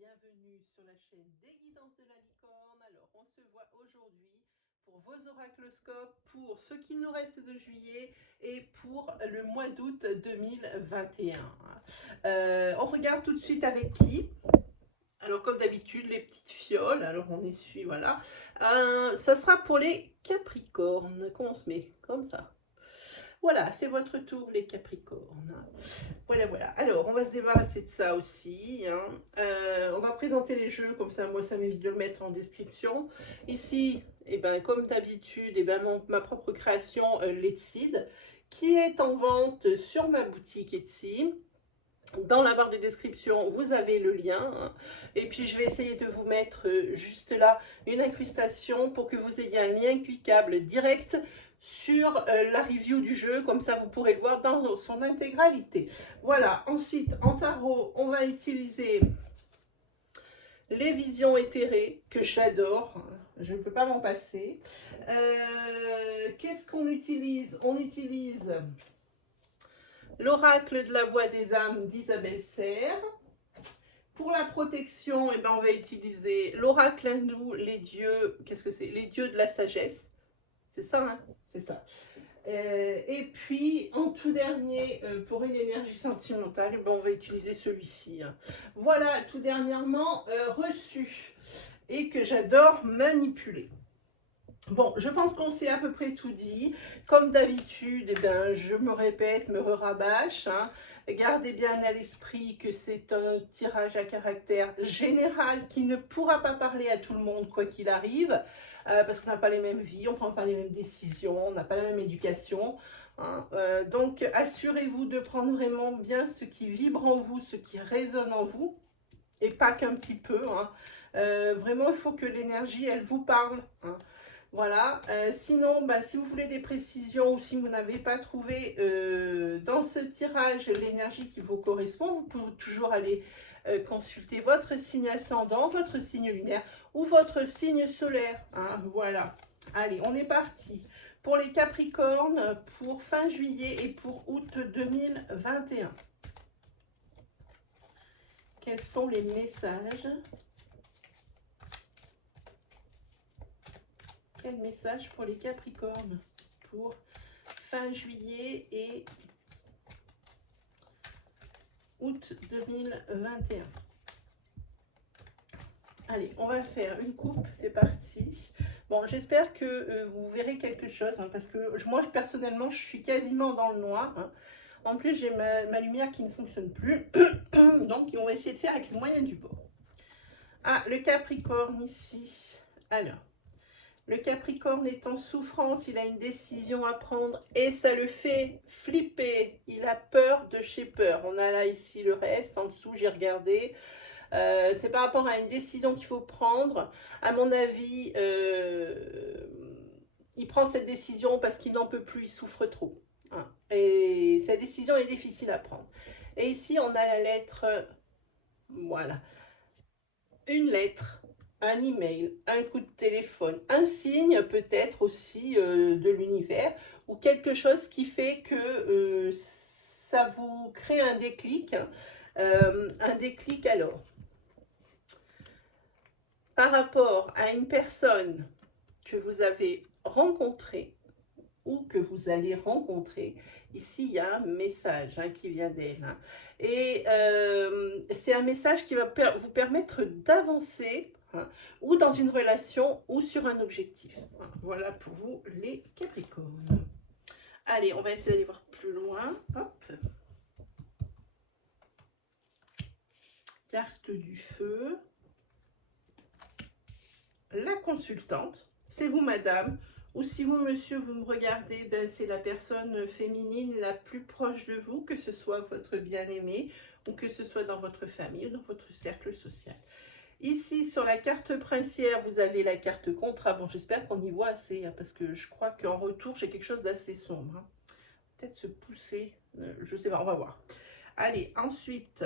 bienvenue sur la chaîne des guidances de la licorne. Alors on se voit aujourd'hui pour vos oracloscopes pour ce qui nous reste de juillet et pour le mois d'août 2021. On regarde tout de suite avec qui. Alors comme d'habitude les petites fioles, alors on essuie, voilà. Ça sera pour les Capricornes, qu'on se met comme ça. Voilà, c'est votre tour les Capricornes. Voilà, voilà. Alors, on va se débarrasser de ça aussi. On va présenter les jeux, comme ça, moi, ça m'évite de le mettre en description. Ici, eh ben, comme d'habitude, eh ben, ma propre création, l'Etsy, qui est en vente sur ma boutique Etsy. Dans la barre de description, vous avez le lien. Et puis, je vais essayer de vous mettre juste là une incrustation pour que vous ayez un lien cliquable direct sur la review du jeu. Comme ça, vous pourrez le voir dans son intégralité. Voilà. Ensuite, en tarot, on va utiliser les visions éthérées que j'adore. Je ne peux pas m'en passer. Qu'est-ce qu'on utilise? On utilise l'oracle de la voix des âmes d'Isabelle Serre. Pour la protection, eh ben, on va utiliser l'oracle hindou, les dieux, qu'est-ce que c'est? Les dieux de la sagesse. C'est ça, hein? C'est ça. Et puis, en tout dernier, pour une énergie sentimentale, eh ben, on va utiliser celui-ci. Voilà, tout dernièrement, reçu. Et que j'adore manipuler. Bon, je pense qu'on s'est à peu près tout dit. Comme d'habitude, eh ben, je me répète, me rabâche. Gardez bien à l'esprit que c'est un tirage à caractère général qui ne pourra pas parler à tout le monde quoi qu'il arrive. Parce qu'on n'a pas les mêmes vies, on ne prend pas les mêmes décisions, on n'a pas la même éducation. Donc, assurez-vous de prendre vraiment bien ce qui vibre en vous, ce qui résonne en vous. Et pas qu'un petit peu. Vraiment, il faut que l'énergie, elle vous parle. Voilà, sinon, si vous voulez des précisions ou si vous n'avez pas trouvé dans ce tirage l'énergie qui vous correspond, vous pouvez toujours aller consulter votre signe ascendant, votre signe lunaire ou votre signe solaire. Voilà, allez, on est parti pour les Capricornes pour fin juillet et pour août 2021. Quels sont les messages ? Quel message pour les Capricornes pour fin juillet et août 2021? Allez, on va faire une coupe, c'est parti. Bon, j'espère que vous verrez quelque chose, parce que moi, personnellement, je suis quasiment dans le noir. En plus, j'ai ma lumière qui ne fonctionne plus. Donc, on va essayer de faire avec les moyens du bord. Ah, le Capricorne ici. Alors. Le Capricorne est en souffrance, il a une décision à prendre et ça le fait flipper. Il a peur de chez peur. On a là ici le reste, en dessous j'ai regardé. C'est par rapport à une décision qu'il faut prendre. À mon avis, il prend cette décision parce qu'il n'en peut plus, il souffre trop. Et sa décision est difficile à prendre. Et ici on a la lettre, voilà, une lettre. Un email, un coup de téléphone, un signe peut-être aussi de l'univers ou quelque chose qui fait que ça vous crée un déclic. Alors, par rapport à une personne que vous avez rencontrée ou que vous allez rencontrer, ici il y a un message qui vient d'elle. Et c'est un message qui va vous permettre d'avancer ou dans une relation ou sur un objectif. Voilà pour vous les Capricornes. Allez, on va essayer d'aller voir plus loin. Hop. Carte du feu. La consultante, c'est vous madame, ou si vous monsieur vous me regardez, c'est la personne féminine la plus proche de vous, que ce soit votre bien-aimé ou que ce soit dans votre famille ou dans votre cercle social. Ici, sur la carte princière, vous avez la carte contrat. Bon, j'espère qu'on y voit assez, parce que je crois qu'en retour, j'ai quelque chose d'assez sombre. Peut-être se pousser, je sais pas, on va voir. Allez, ensuite.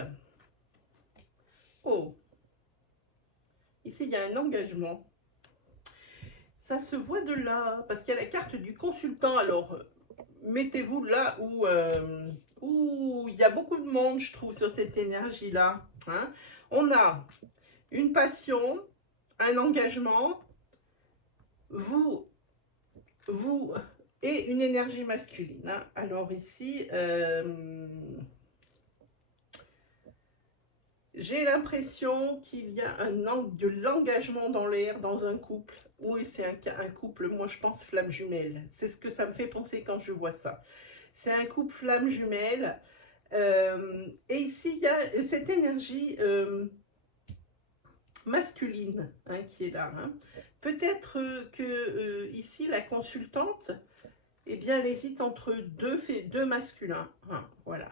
Oh, ici, il y a un engagement. Ça se voit de là, parce qu'il y a la carte du consultant. Alors, mettez-vous là où il y a beaucoup de monde, je trouve, sur cette énergie-là. On a une passion, un engagement, vous et une énergie masculine. Hein. Alors ici, j'ai l'impression qu'il y a de l'engagement dans l'air dans un couple. Oui, c'est un couple, moi je pense flamme jumelle. C'est ce que ça me fait penser quand je vois ça. C'est un couple flamme jumelle. Et ici, il y a cette énergie masculine hein, qui est là. Hein. Peut-être que ici, la consultante, eh bien, elle hésite entre deux masculins. Hein, voilà.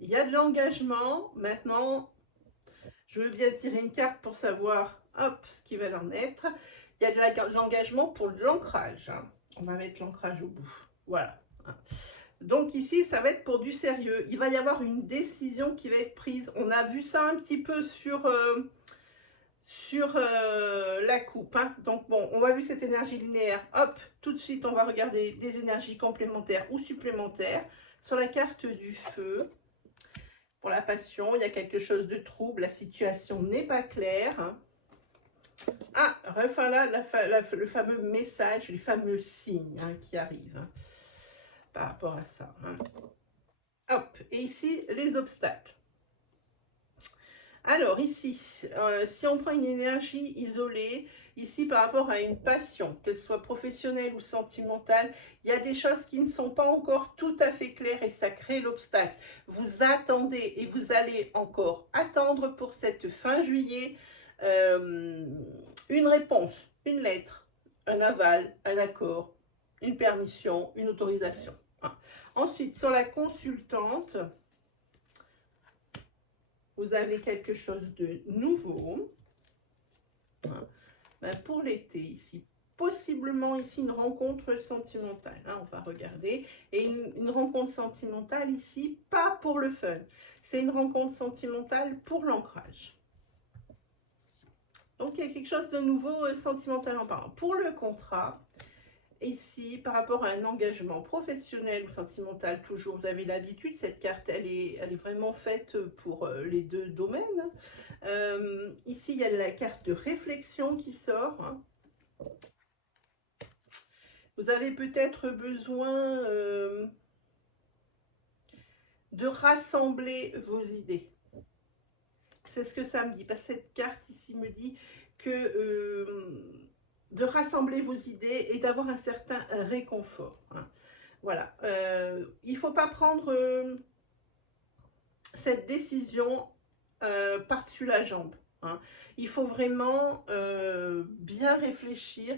Il y a de l'engagement. Maintenant, je veux bien tirer une carte pour savoir hop, ce qui va en être. Il y a de l'engagement pour l'ancrage. Hein. On va mettre l'ancrage au bout. Voilà. Hein. Donc ici, ça va être pour du sérieux. Il va y avoir une décision qui va être prise. On a vu ça un petit peu sur la coupe. Hein. Donc bon, on a vu cette énergie linéaire. Hop, tout de suite, on va regarder des énergies complémentaires ou supplémentaires. Sur la carte du feu, pour la passion, il y a quelque chose de trouble. La situation n'est pas claire. Hein. Ah, enfin là, le fameux message, les fameux signes hein, qui arrivent. Hein. Par rapport à ça. Hein. Hop, et ici, les obstacles. Alors ici, si on prend une énergie isolée, ici par rapport à une passion, qu'elle soit professionnelle ou sentimentale, il y a des choses qui ne sont pas encore tout à fait claires et ça crée l'obstacle. Vous attendez et vous allez encore attendre pour cette fin juillet une réponse, une lettre, un aval, un accord, une permission, une autorisation. Ensuite, sur la consultante, vous avez quelque chose de nouveau. Ben, pour l'été, ici, possiblement ici une rencontre sentimentale. Hein, on va regarder. Et une rencontre sentimentale ici, pas pour le fun. C'est une rencontre sentimentale pour l'ancrage. Donc, il y a quelque chose de nouveau sentimentalement parlant. Pour le contrat, ici, par rapport à un engagement professionnel ou sentimental, toujours, vous avez l'habitude, cette carte, elle est vraiment faite pour les deux domaines. Ici, il y a la carte de réflexion qui sort. Hein. Vous avez peut-être besoin de rassembler vos idées. C'est ce que ça me dit. Parce que cette carte ici me dit que de rassembler vos idées et d'avoir un certain réconfort. Hein. Voilà. Il ne faut pas prendre cette décision par-dessus la jambe. Hein. Il faut vraiment bien réfléchir,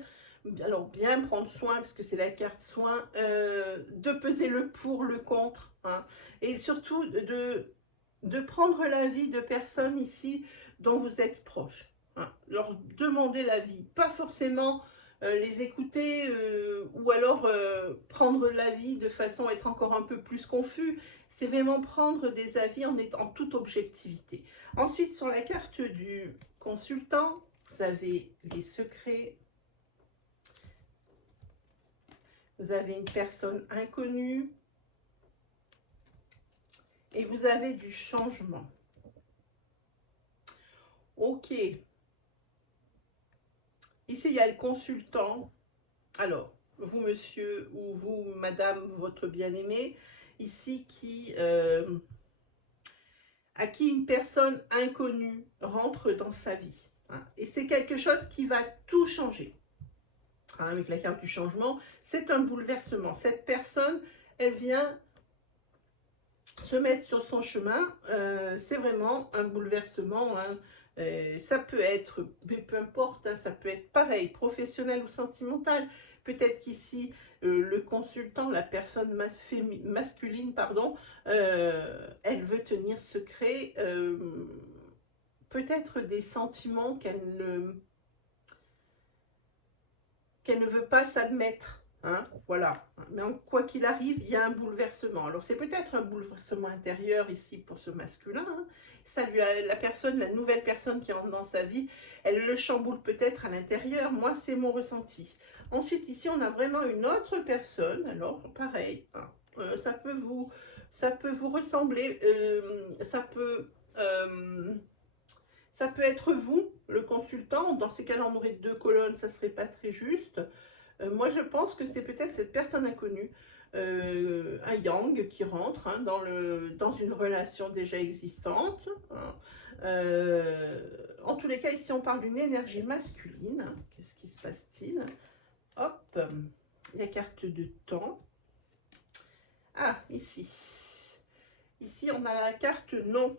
alors bien prendre soin, parce que c'est la carte soin, de peser le pour, le contre. Hein. Et surtout de prendre l'avis de personnes ici dont vous êtes proche. Hein. Leur demander l'avis, pas forcément les écouter ou alors prendre l'avis de façon à être encore un peu plus confus. C'est vraiment prendre des avis en étant en toute objectivité. Ensuite, sur la carte du consultant, vous avez les secrets. Vous avez une personne inconnue. Et vous avez du changement. Ok. Ici, il y a le consultant. Alors, vous, monsieur, ou vous, madame, votre bien-aimé, ici, à qui une personne inconnue rentre dans sa vie. Hein, et c'est quelque chose qui va tout changer. Hein, avec la carte du changement, c'est un bouleversement. Cette personne, elle vient se mettre sur son chemin, c'est vraiment un bouleversement. Hein. Ça peut être, mais peu importe, hein, ça peut être pareil, professionnel ou sentimental. Peut-être qu'ici, le consultant, la personne masculine, pardon, elle veut tenir secret peut-être des sentiments qu'elle ne veut pas s'admettre. Hein, voilà, mais quoi qu'il arrive, il y a un bouleversement. Alors c'est peut-être un bouleversement intérieur ici pour ce masculin. Hein. Ça lui a, la personne, la nouvelle personne qui entre dans sa vie, elle le chamboule peut-être à l'intérieur. Moi, c'est mon ressenti. Ensuite, ici, on a vraiment une autre personne. Alors, pareil, hein, ça peut vous ressembler. Ça Ça peut être vous, le consultant. Dans ces cas-là, on aurait 2 colonnes, ça ne serait pas très juste. Moi, je pense que c'est peut-être cette personne inconnue, un yang qui rentre hein, dans une relation déjà existante. Hein. En tous les cas, ici, on parle d'une énergie masculine. Qu'est-ce qui se passe-t-il? Hop, la carte de temps. Ah, ici. Ici, on a la carte non.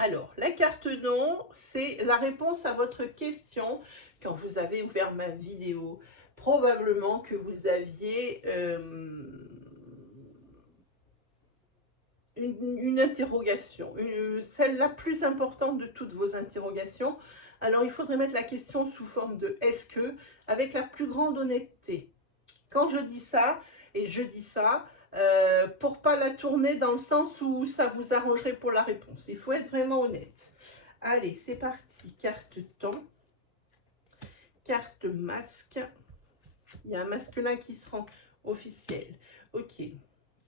Alors, la carte non, c'est la réponse à votre question. Quand vous avez ouvert ma vidéo, probablement que vous aviez une interrogation, celle la plus importante de toutes vos interrogations. Alors, il faudrait mettre la question sous forme de « est-ce que ?» avec la plus grande honnêteté. Quand je dis ça, et je dis ça, pour pas la tourner dans le sens où ça vous arrangerait pour la réponse. Il faut être vraiment honnête. Allez, c'est parti. Carte temps. Carte masque. Il y a un masculin qui se rend officiel. Ok. Il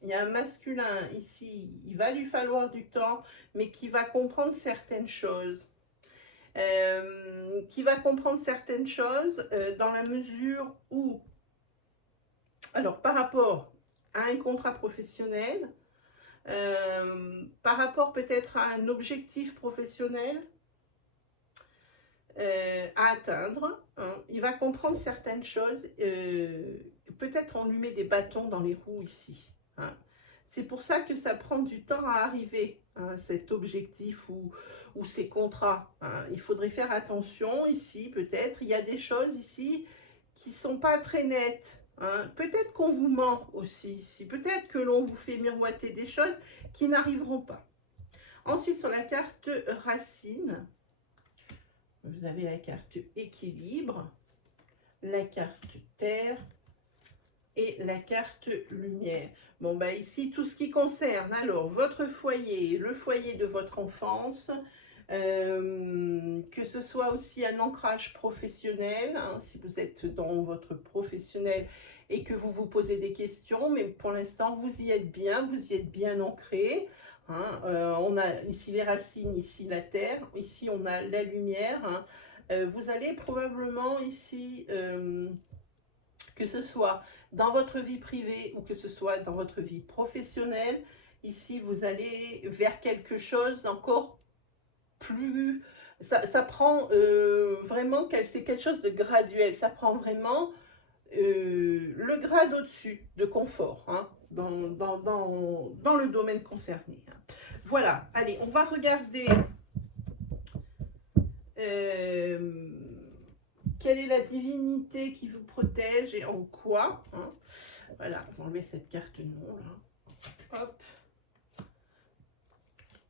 y a un masculin ici. Il va lui falloir du temps, mais qui va comprendre certaines choses. Qui va comprendre certaines choses dans la mesure où, alors par rapport à un contrat professionnel, par rapport peut-être à un objectif professionnel à atteindre, hein, il va comprendre certaines choses, peut-être on lui met des bâtons dans les roues ici. Hein. C'est pour ça que ça prend du temps à arriver, hein, cet objectif ou ces contrats. Hein. Il faudrait faire attention ici, peut-être, il y a des choses ici qui ne sont pas très nettes. Hein. Peut-être qu'on vous ment aussi ici, peut-être que l'on vous fait miroiter des choses qui n'arriveront pas. Ensuite, sur la carte racine, vous avez la carte équilibre, la carte terre et la carte lumière. Bon, bah ici, tout ce qui concerne alors votre foyer, le foyer de votre enfance, que ce soit aussi un ancrage professionnel, hein, si vous êtes dans votre professionnel et que vous vous posez des questions, mais pour l'instant, vous y êtes bien ancré. Hein, on a ici les racines, ici la terre, ici on a la lumière. Hein. Vous allez probablement ici, que ce soit dans votre vie privée ou que ce soit dans votre vie professionnelle, ici vous allez vers quelque chose d'encore plus, ça prend vraiment, c'est quelque chose de graduel, ça prend vraiment le grade au-dessus de confort, hein, dans le domaine concerné. Hein. Voilà, allez, on va regarder quelle est la divinité qui vous protège et en quoi. Hein. Voilà, je vais enlever cette carte non, là. Hop.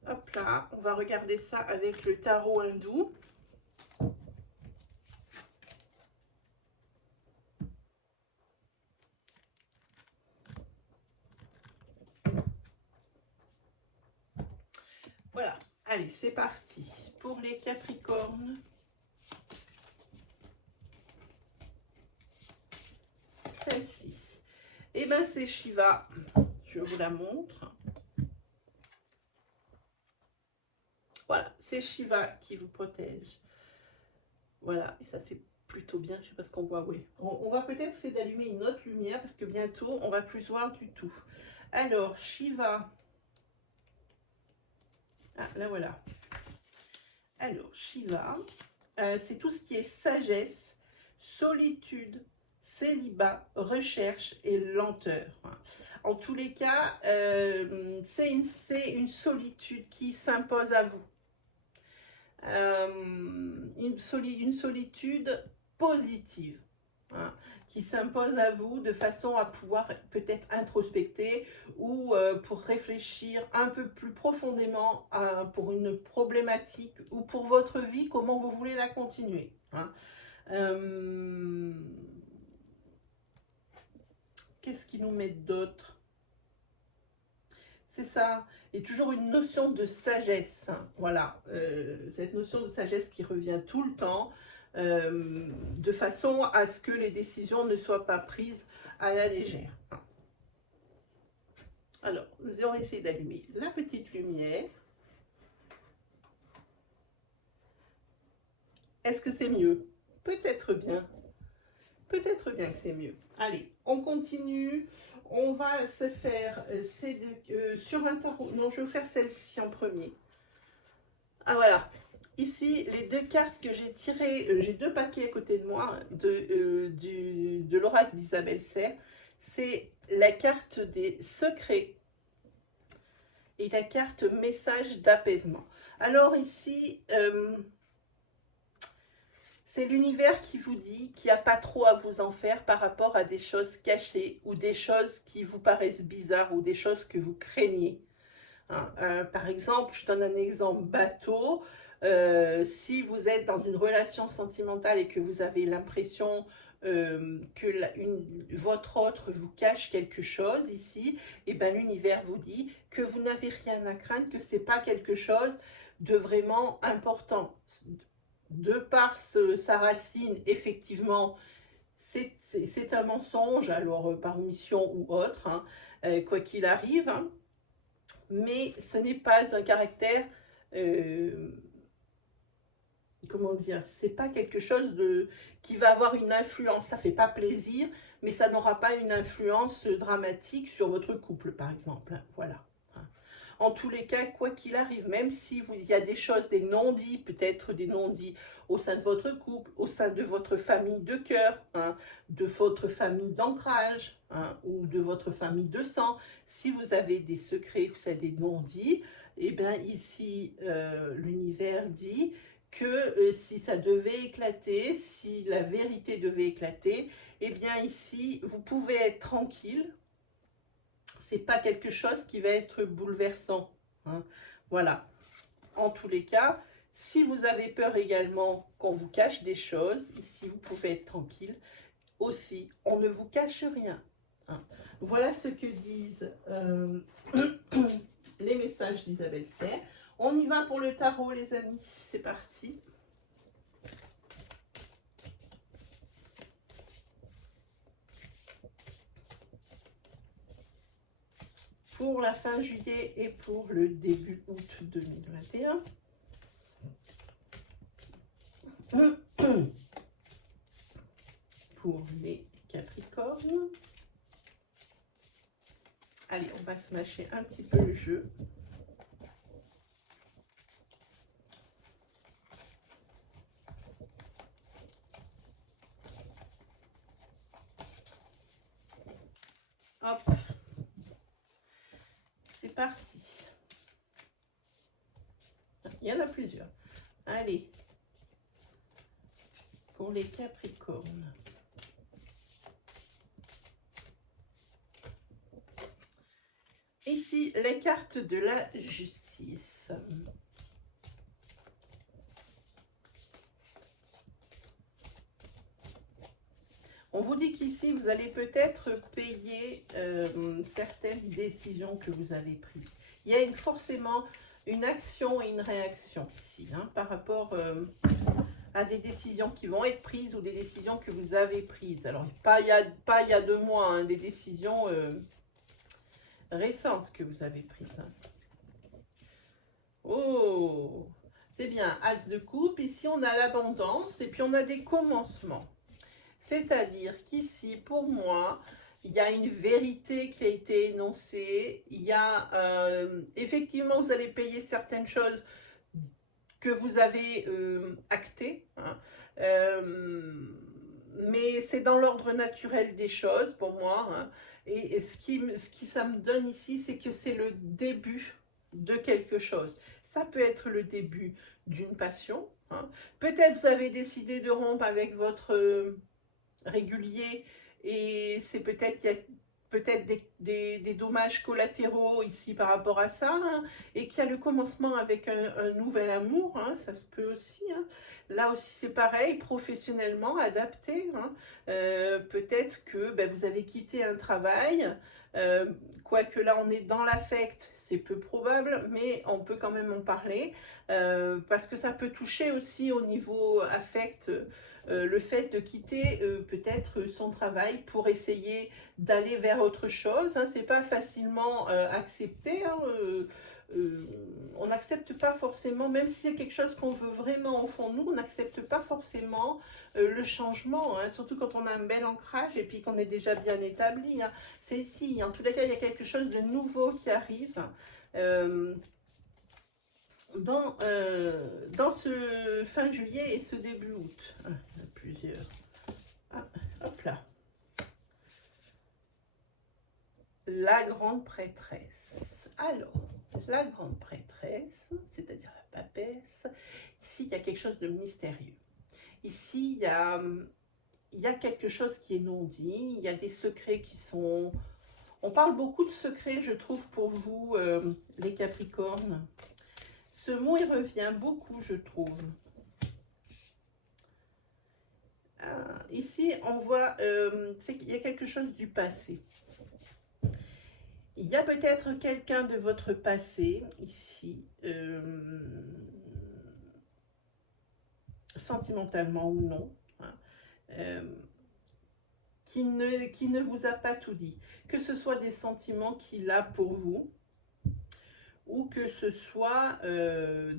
Hop là, on va regarder ça avec le tarot hindou. Voilà, allez, c'est parti. Pour les Capricornes, celle-ci. Eh bien, c'est Shiva. Je vous la montre. Voilà, c'est Shiva qui vous protège. Voilà, et ça c'est plutôt bien, je sais pas ce qu'on voit, oui. On va peut-être essayer d'allumer une autre lumière parce que bientôt on va plus voir du tout. Alors, Shiva. Ah, là voilà. Alors, Shiva, c'est tout ce qui est sagesse, solitude, célibat, recherche et lenteur. En tous les cas, c'est une solitude qui s'impose à vous. Une solitude positive, hein, qui s'impose à vous de façon à pouvoir peut-être introspecter ou pour réfléchir un peu plus profondément pour une problématique ou pour votre vie, comment vous voulez la continuer. Hein. Qu'est-ce qui nous met d'autre? C'est ça, et toujours une notion de sagesse, voilà, cette notion de sagesse qui revient tout le temps, de façon à ce que les décisions ne soient pas prises à la légère. Alors, nous allons essayer d'allumer la petite lumière. Est-ce que c'est mieux? Peut-être bien. Peut-être bien que c'est mieux. Allez, on continue. On va se faire sur un tarot. Non, je vais vous faire celle-ci en premier. Ah voilà. Ici, les deux cartes que j'ai tirées, j'ai deux paquets à côté de moi de l'oracle d'Isabelle Serre. C'est la carte des secrets et la carte message d'apaisement. Alors ici, c'est l'univers qui vous dit qu'il n'y a pas trop à vous en faire par rapport à des choses cachées ou des choses qui vous paraissent bizarres ou des choses que vous craignez. Hein, par exemple, je donne un exemple bateau. Si vous êtes dans une relation sentimentale et que vous avez l'impression que votre autre vous cache quelque chose ici, et ben l'univers vous dit que vous n'avez rien à craindre, que ce n'est pas quelque chose de vraiment important. De par sa racine, effectivement, c'est un mensonge, alors par omission ou autre, hein, quoi qu'il arrive, hein, mais ce n'est pas un caractère, comment dire, c'est pas quelque chose qui va avoir une influence, ça fait pas plaisir, mais ça n'aura pas une influence dramatique sur votre couple, par exemple, hein, voilà. En tous les cas, quoi qu'il arrive, même si il y a des choses, des non-dits, peut-être des non-dits au sein de votre couple, au sein de votre famille de cœur, hein, de votre famille d'ancrage, hein, ou de votre famille de sang, si vous avez des secrets, vous avez des non-dits, et bien ici, l'univers dit que si ça devait éclater, si la vérité devait éclater, et bien ici, vous pouvez être tranquille. C'est pas quelque chose qui va être bouleversant, hein. Voilà. En tous les cas, si vous avez peur également qu'on vous cache des choses, ici vous pouvez être tranquille. Aussi, on ne vous cache rien, hein. Voilà ce que disent les messages d'Isabelle Serre. On y va pour le tarot, les amis. C'est parti. Pour la fin juillet et pour le début août 2021. Pour les Capricornes. Allez, on va se mâcher un petit peu le jeu. Hop. C'est parti. Il y en a plusieurs. Allez. Pour les Capricornes. Ici, les cartes de la justice. On vous dit qu'ici, vous allez peut-être payer certaines décisions que vous avez prises. Il y a forcément une action et une réaction ici, hein, par rapport à des décisions qui vont être prises ou des décisions que vous avez prises. Alors, pas il y a 2 mois, hein, des décisions récentes que vous avez prises. Hein. Oh, c'est bien, As de coupe. Ici, on a l'abondance et puis on a des commencements. C'est-à-dire qu'ici, pour moi, il y a une vérité qui a été énoncée. Il y a, effectivement, vous allez payer certaines choses que vous avez actées. Hein, mais c'est dans l'ordre naturel des choses, pour moi. Hein, et ce qui ça me donne ici, c'est que c'est le début de quelque chose. Ça peut être le début d'une passion. Hein. Peut-être vous avez décidé de rompre avec votre régulier et c'est peut-être, il y a peut-être des dommages collatéraux ici par rapport à ça, hein, et qu'il y a le commencement avec un nouvel amour, hein, ça se peut aussi. Hein. Là aussi c'est pareil, professionnellement adapté. Hein. Peut-être que ben, vous avez quitté un travail, quoique là on est dans l'affect, c'est peu probable, mais on peut quand même en parler, parce que ça peut toucher aussi au niveau affect, le fait de quitter peut-être son travail pour essayer d'aller vers autre chose. Hein, c'est pas facilement accepté. Hein, on n'accepte pas forcément, même si c'est quelque chose qu'on veut vraiment au fond de nous, on n'accepte pas forcément le changement, hein, surtout quand on a un bel ancrage et puis qu'on est déjà bien établi. Hein. C'est ici, en tous les cas, il y a quelque chose de nouveau qui arrive. Dans ce fin juillet et ce début août. Ah, il y en a plusieurs. Ah, hop là. La grande prêtresse. Alors, la grande prêtresse, c'est-à-dire la papesse, ici, il y a quelque chose de mystérieux. Ici, il y a quelque chose qui est non dit, il y a des secrets qui sont... On parle beaucoup de secrets, je trouve, pour vous, les Capricornes. Ce mot, il revient beaucoup, je trouve. Ici, on voit qu'il y a quelque chose du passé. Il y a peut-être quelqu'un de votre passé, ici, sentimentalement ou non, hein, qui ne vous a pas tout dit. Que ce soit des sentiments qu'il a pour vous, ou que ce soit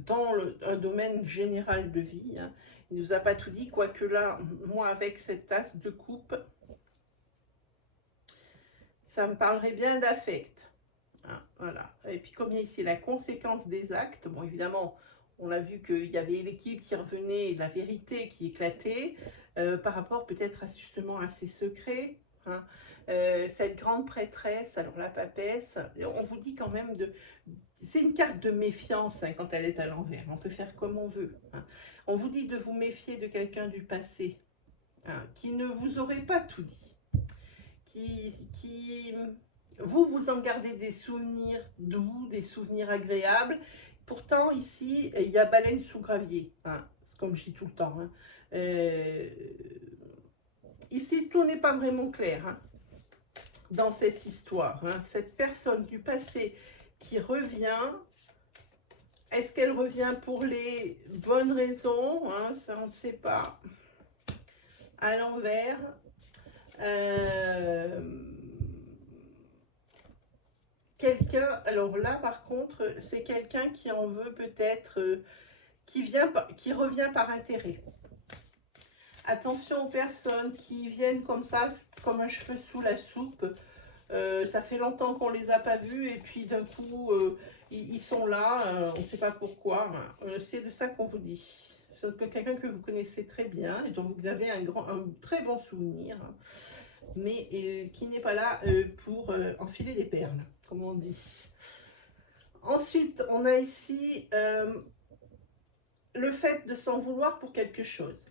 dans un domaine général de vie. Hein. Il ne nous a pas tout dit, quoique là, moi, avec cette tasse de coupe, ça me parlerait bien d'affect. Hein, voilà. Et puis, comme il y a ici la conséquence des actes, bon, évidemment, on a vu qu'il y avait l'équipe qui revenait, la vérité qui éclatait, par rapport peut-être justement à ses secrets. Hein. Cette grande prêtresse, alors la papesse, on vous dit quand même de... C'est une carte de méfiance hein, quand elle est à l'envers. On peut faire comme on veut. Hein. On vous dit de vous méfier de quelqu'un du passé hein, qui ne vous aurait pas tout dit. Vous en gardez des souvenirs doux, des souvenirs agréables. Pourtant, ici, il y a baleine sous gravier. Hein, c'est comme je dis tout le temps. Hein. Ici, tout n'est pas vraiment clair hein, dans cette histoire. Hein. Cette personne du passé qui revient, est-ce qu'elle revient pour les bonnes raisons hein, ça, on ne sait pas. À l'envers. Quelqu'un, alors là par contre, c'est quelqu'un qui en veut peut-être, qui revient par intérêt. Attention aux personnes qui viennent comme ça, comme un cheveu sous la soupe. Ça fait longtemps qu'on ne les a pas vus et puis d'un coup, ils sont là, on ne sait pas pourquoi. C'est de ça qu'on vous dit. C'est quelqu'un que vous connaissez très bien et dont vous avez un très bon souvenir, hein, mais qui n'est pas là pour enfiler des perles, comme on dit. Ensuite, on a ici le fait de s'en vouloir pour quelque chose.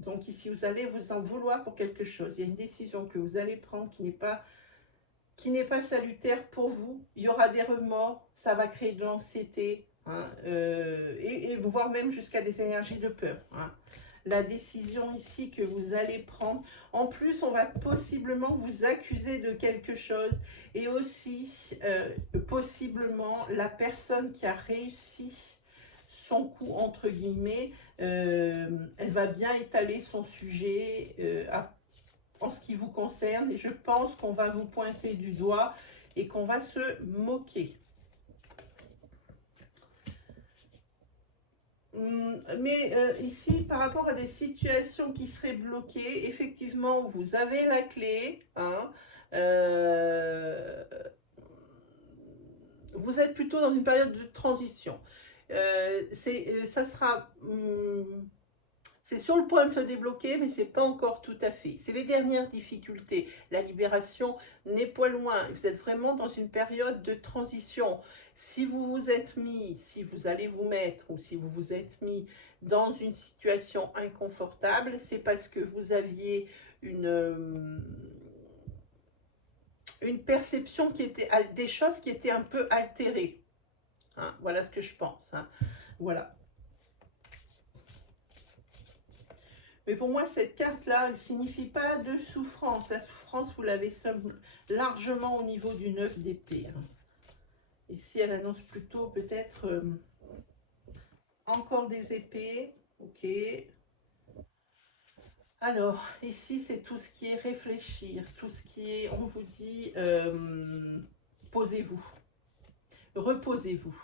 Donc ici, vous allez vous en vouloir pour quelque chose. Il y a une décision que vous allez prendre qui n'est pas salutaire pour vous. Il y aura des remords, ça va créer de l'anxiété, hein, et voire même jusqu'à des énergies de peur. Hein. La décision ici que vous allez prendre. En plus, on va possiblement vous accuser de quelque chose. Et aussi, possiblement, la personne qui a réussi son coup, entre guillemets, elle va bien étaler son sujet en ce qui vous concerne. Et je pense qu'on va vous pointer du doigt et qu'on va se moquer. Mais ici, par rapport à des situations qui seraient bloquées, effectivement, vous avez la clé. Hein, vous êtes plutôt dans une période de transition. Ça sera... c'est sur le point de se débloquer, mais ce n'est pas encore tout à fait. C'est les dernières difficultés. La libération n'est pas loin. Vous êtes vraiment dans une période de transition. Si vous vous êtes mis, si vous allez vous mettre, ou si vous vous êtes mis dans une situation inconfortable, c'est parce que vous aviez une perception qui était, des choses qui étaient un peu altérées. Hein, voilà ce que je pense. Hein. Voilà. Mais pour moi, cette carte-là, elle ne signifie pas de souffrance. La souffrance, vous l'avez largement au niveau du 9 d'épée. Hein. Ici, elle annonce plutôt peut-être encore des épées. Ok. Alors, ici, c'est tout ce qui est réfléchir, tout ce qui est, on vous dit, posez-vous. Reposez-vous,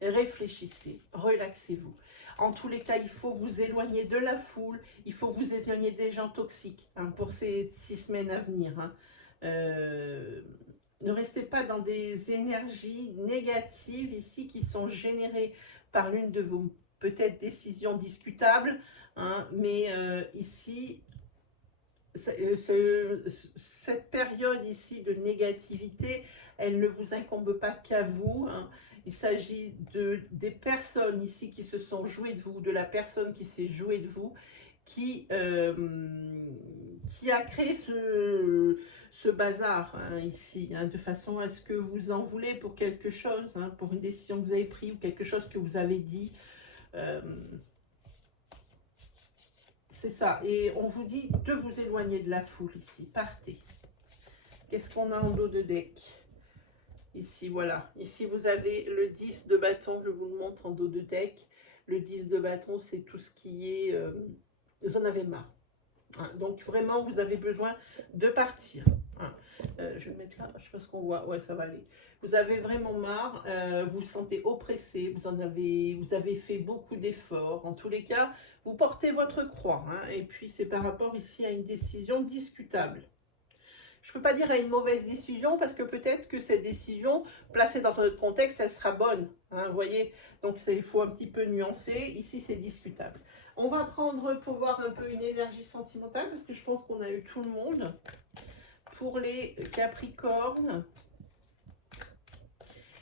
réfléchissez, relaxez-vous. En tous les cas, il faut vous éloigner de la foule, il faut vous éloigner des gens toxiques hein, pour ces 6 semaines à venir. Hein. Ne restez pas dans des énergies négatives ici qui sont générées par l'une de vos peut-être décisions discutables, hein, mais ici, cette période ici de négativité, elle ne vous incombe pas qu'à vous. Hein. Il s'agit des personnes ici qui se sont jouées de vous, de la personne qui s'est jouée de vous, qui a créé ce bazar hein, ici, hein, de façon à ce que vous en voulez pour quelque chose, hein, pour une décision que vous avez prise ou quelque chose que vous avez dit. C'est ça. Et on vous dit de vous éloigner de la foule ici. Partez. Qu'est-ce qu'on a en dos de deck? Ici, voilà. Ici, vous avez le 10 de bâton. Je vous le montre en dos de deck. Le 10 de bâton, c'est tout ce qui est... vous en avez marre. Hein, donc, vraiment, vous avez besoin de partir. Hein. Je vais mettre là. Je sais pas ce qu'on voit. Ouais, ça va aller. Vous avez vraiment marre. Vous vous sentez oppressé. Vous avez fait beaucoup d'efforts. En tous les cas, vous portez votre croix. Hein, et puis, c'est par rapport ici à une décision discutable. Je ne peux pas dire à une mauvaise décision parce que peut-être que cette décision, placée dans un autre contexte, elle sera bonne. Hein, vous voyez, donc il faut un petit peu nuancer. Ici, c'est discutable. On va prendre pour voir un peu une énergie sentimentale parce que je pense qu'on a eu tout le monde. Pour les Capricornes,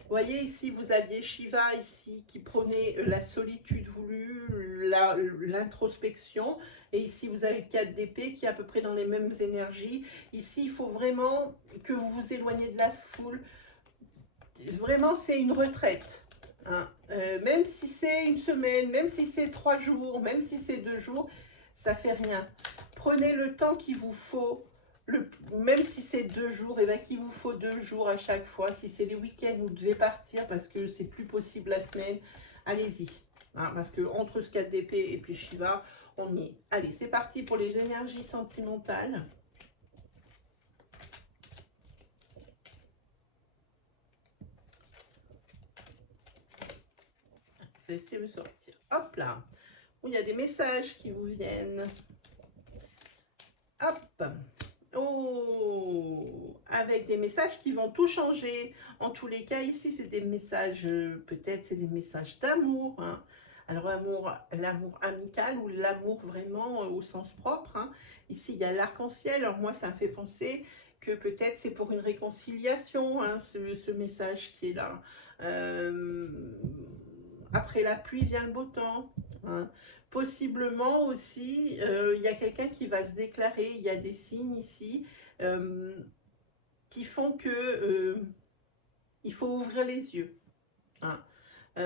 vous voyez ici, vous aviez Shiva ici qui prônait la solitude voulue, l'introspection. Et ici, vous avez le 4 d'épée qui est à peu près dans les mêmes énergies. Ici, il faut vraiment que vous vous éloignez de la foule. Vraiment, c'est une retraite. Hein. Même si c'est une semaine, même si c'est 3 jours, même si c'est 2 jours, ça fait rien. Prenez le temps qu'il vous faut. Même si c'est 2 jours, et bien qu'il vous faut 2 jours à chaque fois. Si c'est les week-ends, vous devez partir parce que c'est plus possible la semaine. Allez-y. Hein, parce que entre ce 4 d'épée et puis Shiva, on y est. Allez, c'est parti pour les énergies sentimentales. Je vais essayer de sortir. Hop là. Oh, il y a des messages qui vous viennent. Hop. Oh, avec des messages qui vont tout changer. En tous les cas, ici, c'est des messages, peut-être c'est des messages d'amour. Hein. Alors, l'amour amical ou l'amour vraiment au sens propre. Hein. Ici, il y a l'arc-en-ciel. Alors, moi, ça me fait penser que peut-être c'est pour une réconciliation, hein, ce message qui est là. Après la pluie vient le beau temps. Hein. Possiblement aussi, il y a quelqu'un qui va se déclarer. Il y a des signes ici qui font que il faut ouvrir les yeux. Hein.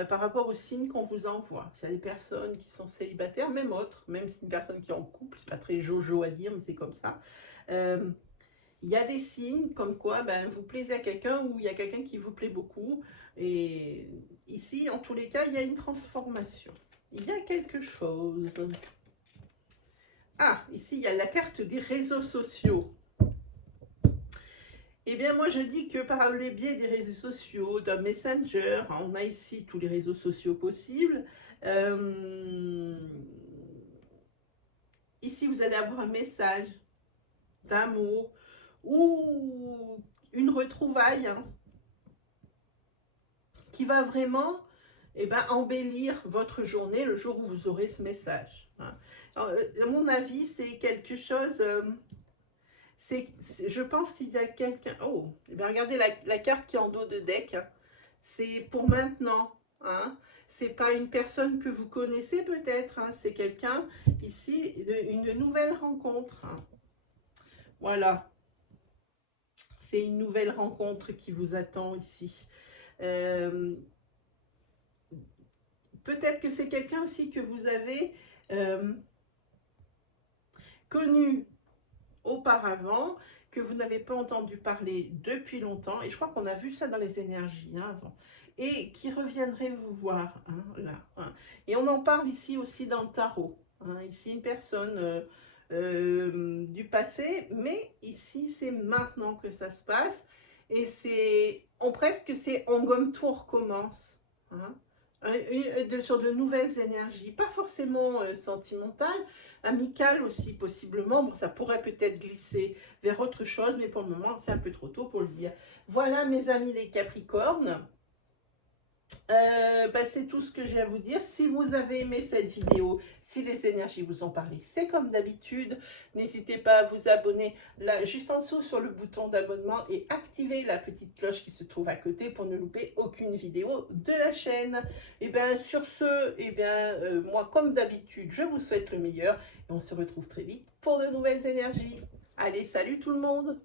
Par rapport aux signes qu'on vous envoie. S'il y a des personnes qui sont célibataires, même autres, même si une personne qui est en couple, c'est pas très jojo à dire, mais c'est comme ça. Il y a des signes comme quoi ben, vous plaisez à quelqu'un ou il y a quelqu'un qui vous plaît beaucoup. Et ici, en tous les cas, il y a une transformation. Il y a quelque chose. Ah, ici, il y a la carte des réseaux sociaux. Eh bien, moi, je dis que par le biais des réseaux sociaux, d'un messenger, on a ici tous les réseaux sociaux possibles. Ici, vous allez avoir un message d'amour ou une retrouvaille hein, qui va vraiment embellir votre journée le jour où vous aurez ce message. Hein. Alors, à mon avis, c'est quelque chose... je pense qu'il y a quelqu'un... Oh, regardez la carte qui est en dos de deck. Hein. C'est pour maintenant. Hein. C'est pas une personne que vous connaissez peut-être. Hein. C'est quelqu'un ici, une nouvelle rencontre. Hein. Voilà. C'est une nouvelle rencontre qui vous attend ici. Peut-être que c'est quelqu'un aussi que vous avez connu auparavant, que vous n'avez pas entendu parler depuis longtemps, et je crois qu'on a vu ça dans les énergies hein, avant, et qui reviendrait vous voir, hein, là. Hein. Et on en parle ici aussi dans le tarot. Hein. Ici, une personne du passé, mais ici, c'est maintenant que ça se passe, et c'est presque c'est on gomme tout, on recommence. Hein. Sur de nouvelles énergies, pas forcément sentimentales, amicales aussi possiblement. Bon, ça pourrait peut-être glisser vers autre chose, mais pour le moment, c'est un peu trop tôt pour le dire. Voilà mes amis les Capricornes. C'est tout ce que j'ai à vous dire. Si vous avez aimé cette vidéo, si les énergies vous ont parlé, c'est comme d'habitude. N'hésitez pas à vous abonner là, juste en dessous sur le bouton d'abonnement et activer la petite cloche qui se trouve à côté pour ne louper aucune vidéo de la chaîne. Et bien sur ce, moi comme d'habitude, je vous souhaite le meilleur et on se retrouve très vite pour de nouvelles énergies. Allez, salut tout le monde!